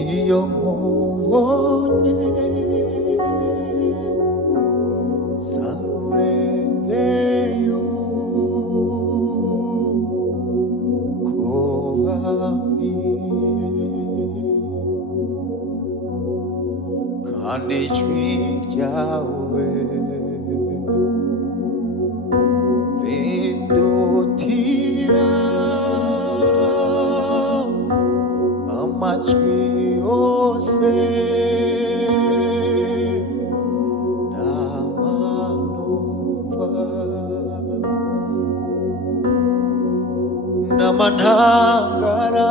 Iyo mubonye sangurengeyo kobambi kandi ijwi ryawe rindutira amajwi yose namanumva namantangara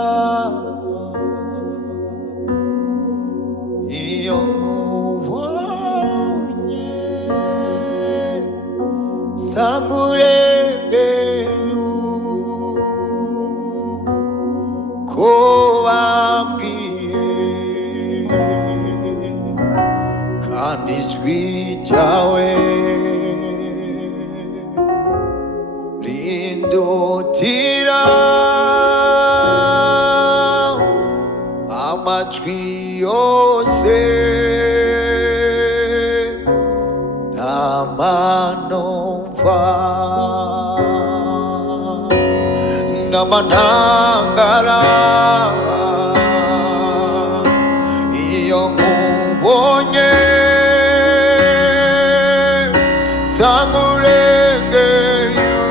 iyo mubonye sangurengeyo ko wambwiye kandi ijwi ryawe rindutira amajwi yose namanumva namantangara iyo mubonye sangurengeyo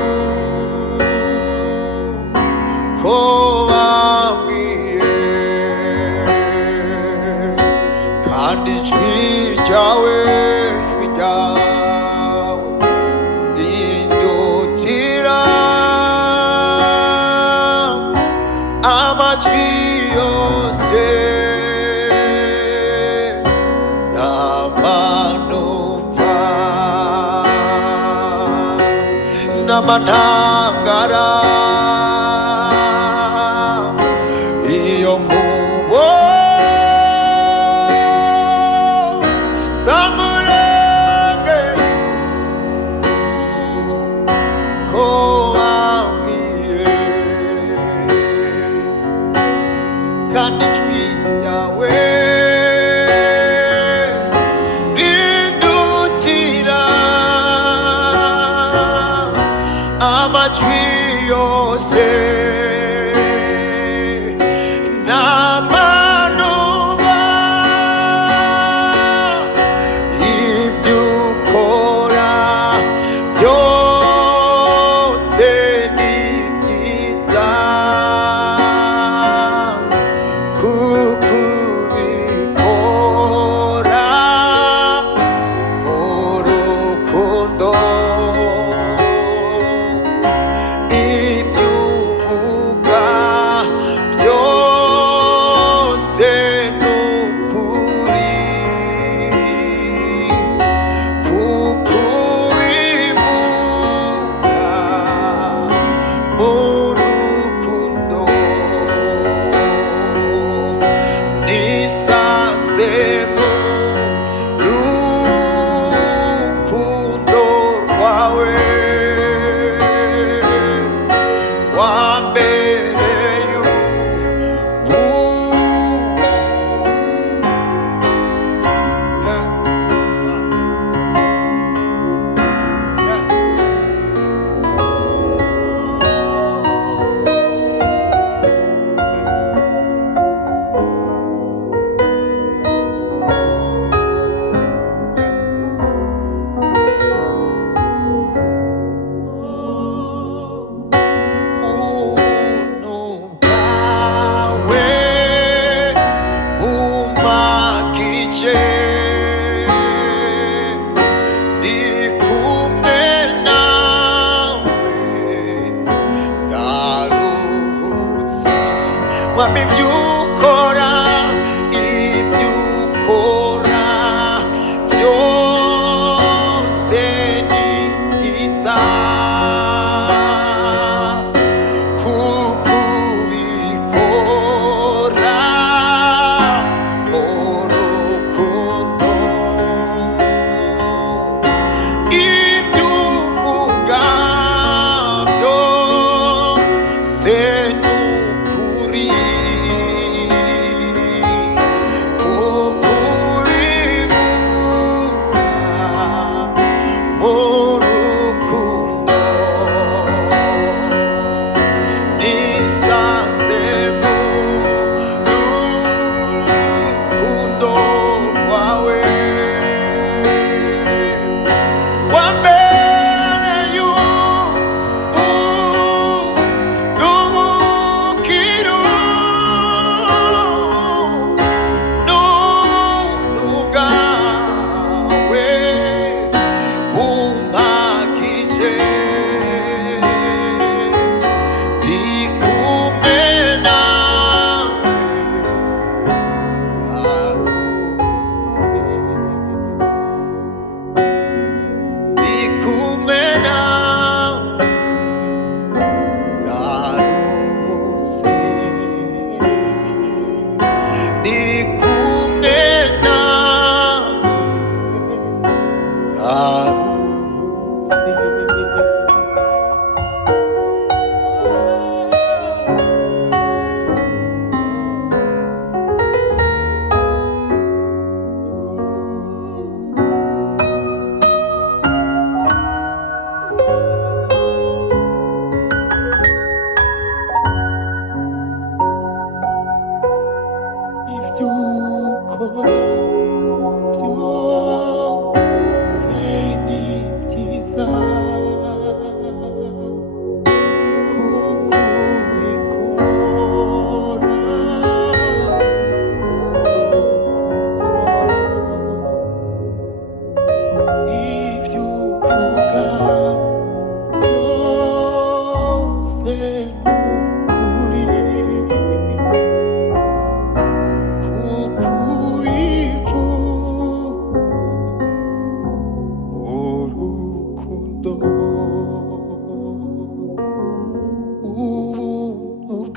ko wambwiye kandi ijwi ryawe rindutira amajwi yose namanumva namantangara iyo mubonye sangurengeyo ko wambwiye kandi ijwi ryawe rindutira amajwi yose namanumva ibyo ukora byose ni byiza kuko ubikora urukundo ibyo uvuga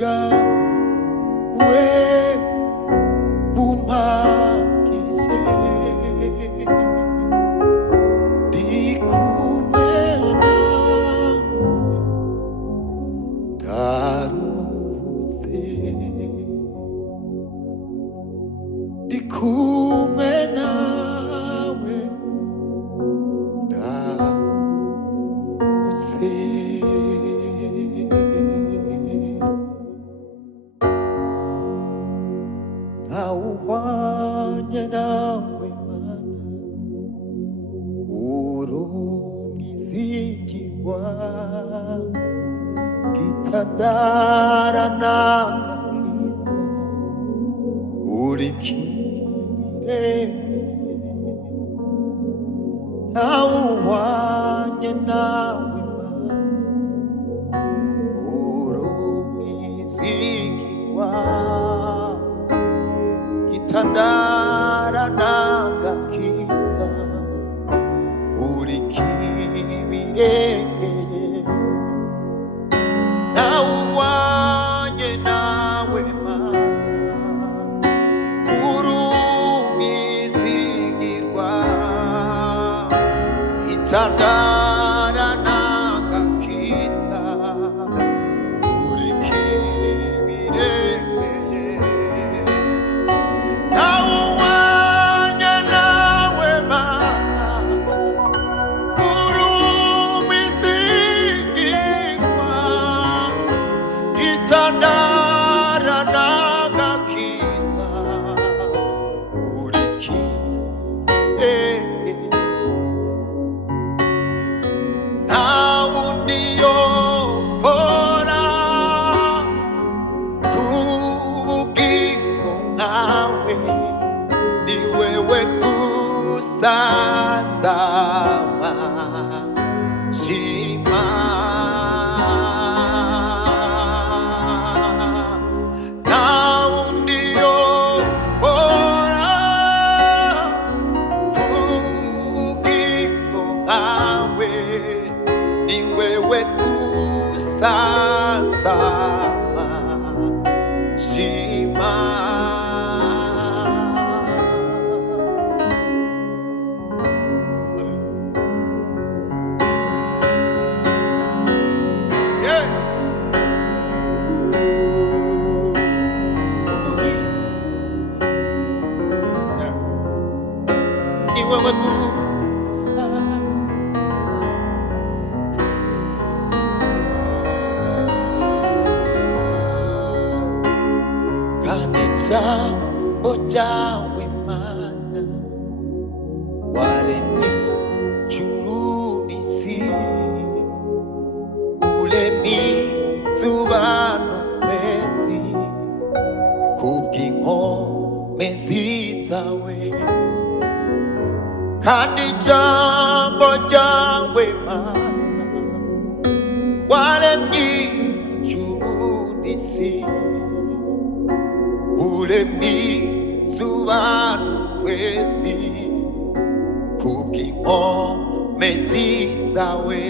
bwawe bumpagije ndi kumwe nawe ndaruhutse ndi kumwe nawe ndaruhutse ntawuhwanye nawe Mana urumwizigirwa gitandara n'agakiza uri kibirenge ntawuhwanye nawe Mana urumwizigirwa gitandara n'agakiza uri kibirenge ntawuhwanye nawe Mana urumwizigirwa gitandara n'agakiza uri kibirenge ntawuhwanye nawe Mana urumwizigirwa gitandara n'agakiza uri kibirenge nta wundi yokora ku bugingo nkawe ni wewe gusa nzama shima nta wundi yokora ku bugingo nkawe ni wewe gusa nzama shima yeah. Yeah. Ni wewe gusa kandi ijambo ryawe Mana waremye ijuru n'isi uremye izuba n'ukwezi kubw'inkomezi zawe kandi ijambo ryawe Mana waremye ijuru n'isi uremye izuba n'ukwezi kubw'inkomezi zawe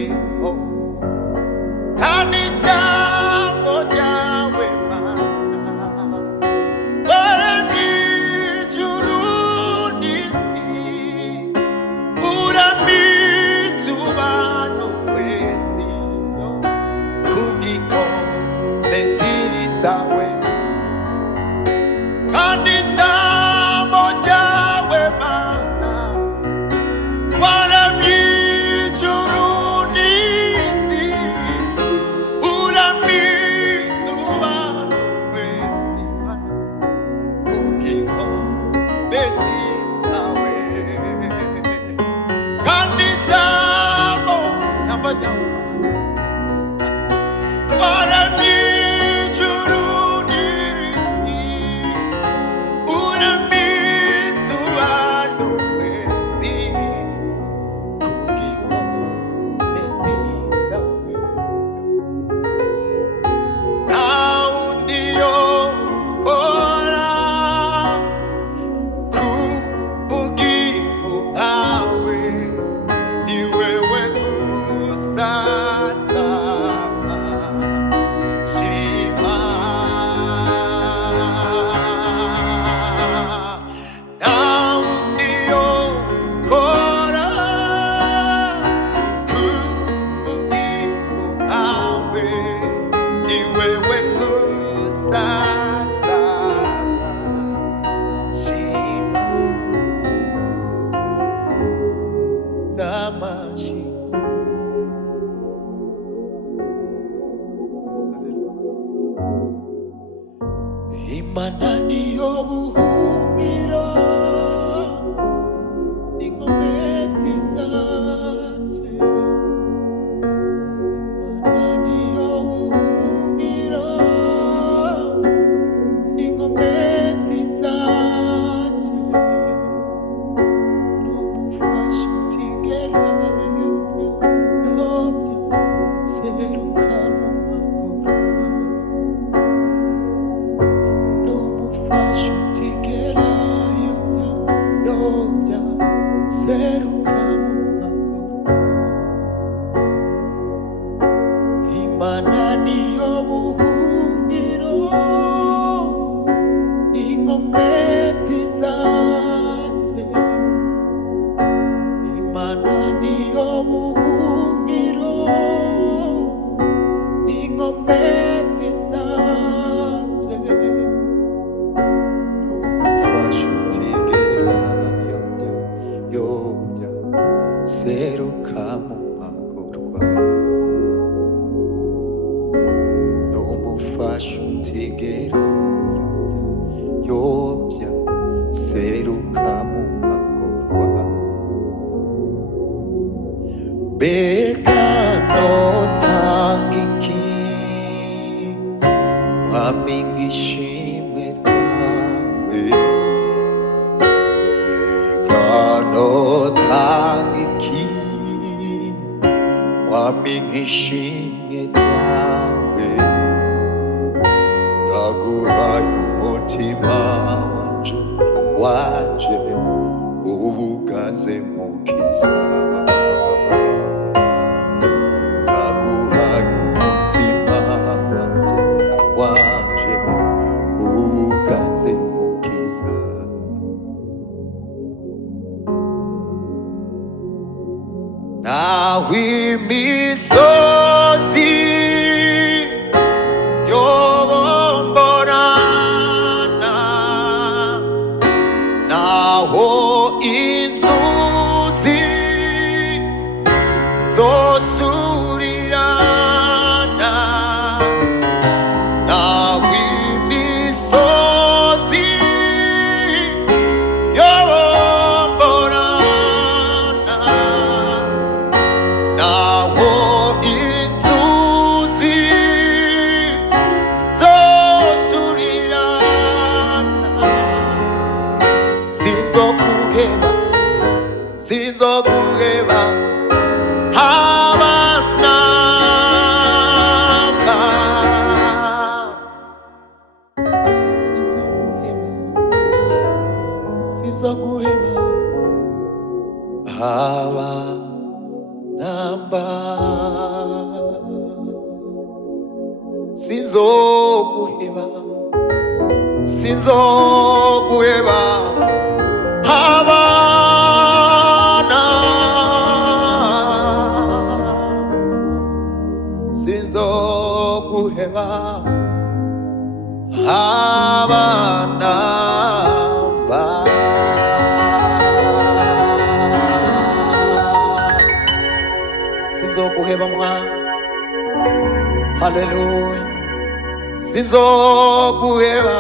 kandi ijambo ryawe Mana waremye ijuru n'isi uremye izuba n'ukwezi kubw'inkomezi zawe kandi ijambo ryawe Mana waremye ijuru n'isi uremye izuba n'ukwezi kubw'inkomezi zawe kandi ijambo ryawe waremye ijuru n'isi yawe ni wewe gusa nzamashima Imana niyo buhungiro n'inkomezi zacu Imana niyo buhungiro n'inkomezi zacu n'umufasha utigera yobya seruka mu magorwa n'umufasha utigera yobya seruka mu magorwa Imana niyo buhungiro n'inkomezi zacu Imana niyo buhungiro n'inkomezi zacu n'umufasha utigera yobya seruka mu magorwa n'umufasha utigera yobya seruka mu magorwa mbega notanga iki mpamya ishimwe ryawe mbega notanga iki mpamya ishimwe ryawe ndaguhaye umutima wanje uwugaze mu kiza ndaguhaye umutima wanje uwugaze mu kiza naho imisozi yobomborana naho inzuzi zosurirana naho imisozi yobomborana naho inzuzi zosurirana sinzoguheba habanamba sinzoguheba habanamba sinzoguheba habana sinzoguheba habanamba sinzoguheba mwa haleluya sinzoguheba